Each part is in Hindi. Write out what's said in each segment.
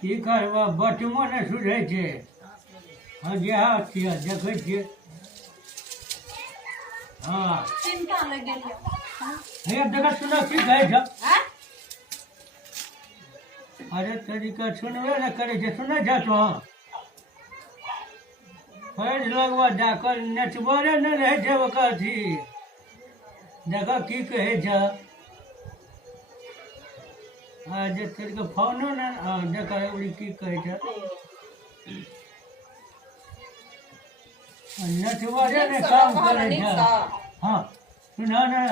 की करबा बटमो ने सुझै छै हजिया छियै देखै छियै हाँ चिंता लग गेल हे देखा सुना की कहै छ हैं अरे तरीका सुनबे न करे छै सुनै छ तो फैज लगवा जाकर नेटवरे न रहै छै ओकर अथी देखा की कहै छ जे तरीका फोनो न देखा एवरी की कहै छ नेटवरे ने काम करे छ हाँ सुना न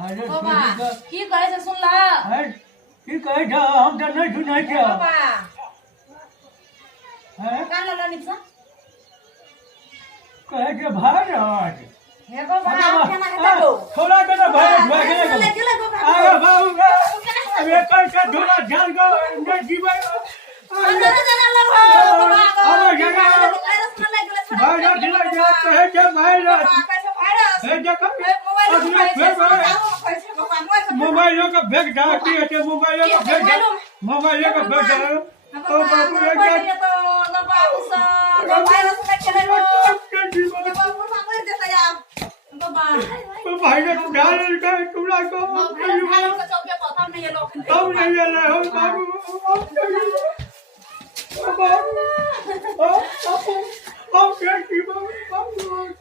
अरे बाबा तरीका की कहै छै सुनला है की कहै छ हम त नहीं सुनै छ बाबा है कान लला निसा कहै छ भारत हे बाबा केना हेता दो थोड़ा के भारत भाग चले गेलै चले बाबा अरे बाबू अबे कैसे थोड़ा ध्यान को न जीवे चले चले लग बाबा अरे जगह वायरस न लग गेले भारत दिला जा कहै छ भारत कैसे वायरस हे देखो मोबाइल अपने फेर मोबाइल का बैग डाल के मोबाइल का बैग मोबाइल का बैग डाल तो बाबू ये क्या तो बाबू सा वायरस न चले बाबू मांगे देता या बाबा तो भाई ने डाल के तुमरा को वायरस का चौके पता नहीं है लोग तब नहीं है हो बाबू बाबू क्या की बाबू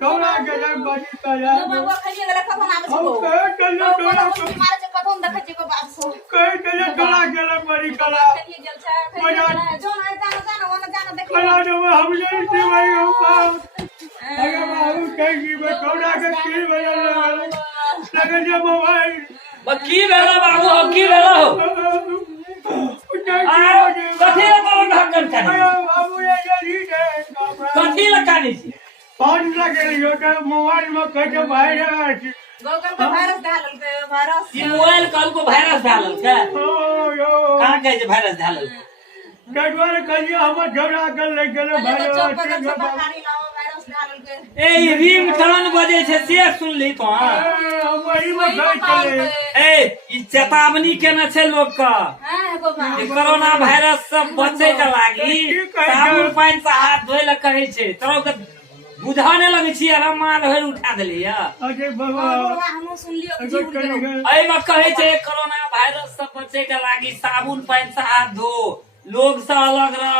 थोड़ा के बाजी का यार बाबा खलिए गेले कथन आबै हम छौ कहे चले थोड़ा मारे छै कथन देखै छै बाबू सो कहे चले थोड़ा गेला बड़ी कला खलिए गेल छै खलिए गेल जो नहीं जानो जानो ओने जानो देख कला जो हम नहीं थी भाई हम अरे बाबू कहीं में थोड़ा के की बजा लगे जो मोबाइल की भेला बाबू हो की भेला हो कथी लगा ढक्कन खानी बाबू ये रीड है कथी लगानी छी फोन लगे लियो तो मोबाइल में कहे वायरस गूगल पे वायरस डालल के वायरस ई मोबाइल कल को वायरस डालल के ओ यो कहां कहे जे वायरस डालल कटवारे कहिए हम झगड़ा कर ले गेले पहले तो चौक पर भाई सब खानी लाओ वायरस डालल के ए ई रिंग टोन बजे छै से सुन ली तो हम वही में गए चले ए ई चेतावनी केना छै लोग का हां बाबा जे कोरोना वायरस से बचे के लागी साबुन पानी से हाथ धोए ले कहे छै तोरा के बुझाने लगे छी आराम मार होय उठा देली या अरे बाबा बाबा हम सुन लियो जी उड़ गेलो एहि में कहे छै कोरोना वायरस से बचे के लागी साबुन पानी से हाथ धो लोग से अलग रह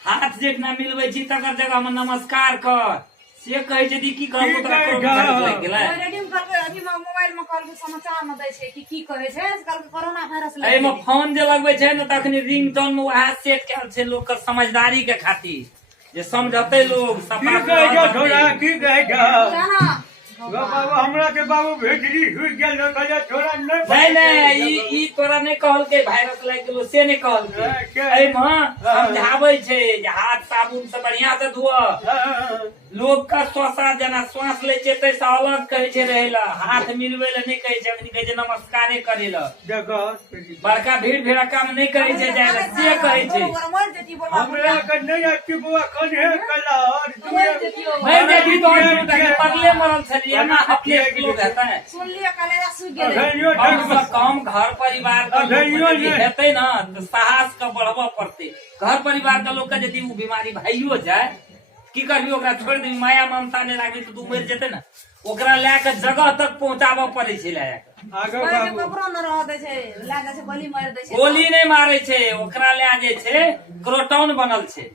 हाथ जेना मिलबै छी तकर जगह में नमस्कार कर से कहे छै दी की करबो तोरा कोरोना वायरस लग गेलै रेडियो में कल अभी मोबाइल में कल समाचार में दै छै कि की कहे छै कल कोरोना वायरस लग एहि में फोन जे लगबै छै न तखनी रिंगटोन में वएह सेट कैल छै लोग के समझदारी के खातिर जे समझते लोग की सपना कहे छ थोड़ा की कहे छ जाना बाबू हमरा के बाबू भेजली हुई गेल न कहे थोड़ा नहीं नहीं ई तोरा नहीं कहल के वायरस लग गेलो से नहीं कहल के एहि में समझाबै छै जे हाथ साबुन से बढ़िया से धोअ लोग का श्वासा जना श्वास ले छै तै से अलग कहे छै रहेला हाथ मिलबै ले नहीं कहे छै अखनी कहे छै नमस्कारे करे ला देखो बड़का भीड़ भड़का में नहीं करे छै जाय से कहे छै हमरा के नहीं आती बुआ कौन है कला और मैं देखी तो पगले मरल छली ना अपने लोग रहता है सुन लियो कल सुन गेले अघरियो कम से कम घर परिवार का लोग हेतै ना तो साहस का बढ़ावा पड़ते घर परिवार का लोग का यदि वो बीमारी भाइयो जाए की करबी ओकरा छोड़ दी माया ममता ने राखी तो तू मर जेते ना ओकरा लेके जगह तक पहुंचाबे पड़े छै लेके आगे कोई बाबू ककरो न रह दै छै लागे छै गोली मार दै छै गोली नहीं मारे छै ओकरा ले जे छै क्रोटोन बनल छै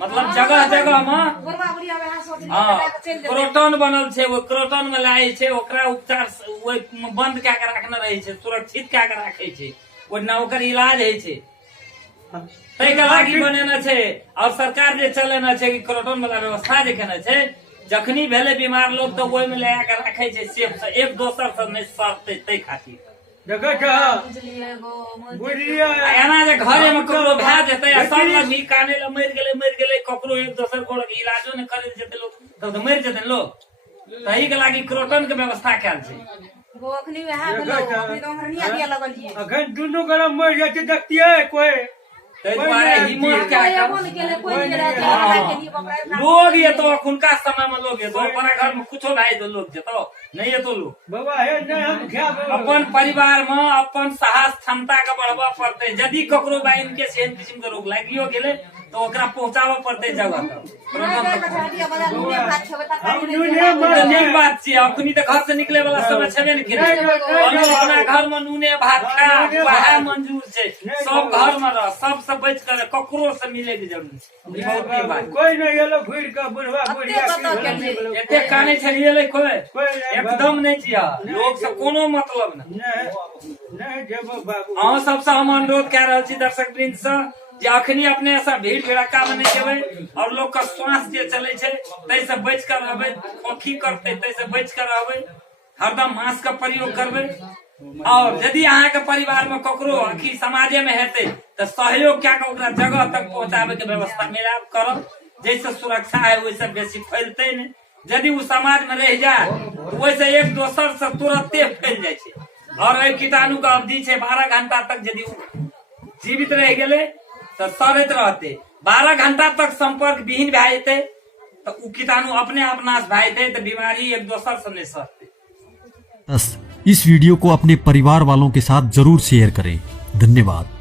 मतलब जगह जगह में गोरबा बुढ़िया वे हाथ सोच हाँ लेके चल जेतै क्रोटोन बनल छै वो क्रोटोन में लाए छै ओकरा उपचार ओहि में बंद कए के रखने रहे छै सुरक्षित कए के राखे छै ओना ओकर इलाज होइ छै तै के लागी बनेना छै और सरकार जे चलेना छै कि क्रोटोन वाला व्यवस्था जे केना छै जखनी भेले बीमार लोग तो ओहि में ले के राखे छै सेफ से एक दोसर से नहीं सड़ते तै खातिर देखो छ बुझलिए गो बुझलिए एना जे घरे में ककरो भए जेतै आ सब लग भी काने ले मर गेलै ककरो एक दोसर को लग इलाजो ने करे जेतै लोग तब तो मर जेतै लोग तही के लागी क्रोटन के व्यवस्था कैल छै गो अखनी वहां भेलो अखनी तो हमरा निया दिया लगल छै अखन दुनू गरम मर जाते देखतिए कोई ताहि दुआरे हिम्मत क्या कोई कर एगो नहीं केले, कोई नहीं रहते, लड़ाई के लिए बकरा लोग ये तो अखुनका समय में लोग ये तो अपना घर में कुछो भाई तो लोग जेतो नहीं ये तो लोग बाबा हे नहीं हम क्या अपन परिवार में अपन साहस क्षमता के बढ़ावा पड़ते यदि ककरो बा इनके सेहत किस्म के रोग लागियो गेले तो ओकरा पहुंचावा पड़ते जगह तक हम दुनिया तो नहीं बात छी अखनी तो घर से निकले वाला समय छेबे नहीं करे अपना घर में नूने भात खा वह मंजूर छै सब घर में रह सब से बच कर ककरो से मिले के जरूर ई बहुत की बात कोई नहीं गेलो घुर के बुढ़वा बुढ़िया एते काने छलिए ले कोई एकदम नहीं जिया लोग से कोनो मतलब नहीं नहीं जेबो बाबू अहाँ सबसे हम अनुरोध कह रहल छी दर्शक वृंद से जे अखनी अपने ऐसा भीड़ भड़का में नहीं जेबै और लोग का श्वास जे चले छै तै से बच कर रहबै खोखी करते तै से बच कर रहबै हरदम मास्क का प्रयोग करबै और यदि अहाँ के परिवार में ककरो आखिर समाजे में हेतै तो सहयोग क्या के ओकरा जगह तक पहुंचाबे के व्यवस्था मिलाप करब जैसे सुरक्षा है वैसे बेसी फैलते नहीं यदि वो समाज में रह जाए तो वैसे एक दोसर से तुरंते फैल जाए छै और एहि कीटाणु का अवधि छै 12 घंटा तक यदि जीवित रह गेले तो सड़ैत रहते 12 घंटा तक संपर्क विहीन भए जेते तो उ कीटाणु अपने आप नाश भए जेते तो बीमारी एक दोसर से नहीं सड़ते। इस वीडियो को अपने परिवार वालों के साथ जरूर शेयर करें। धन्यवाद।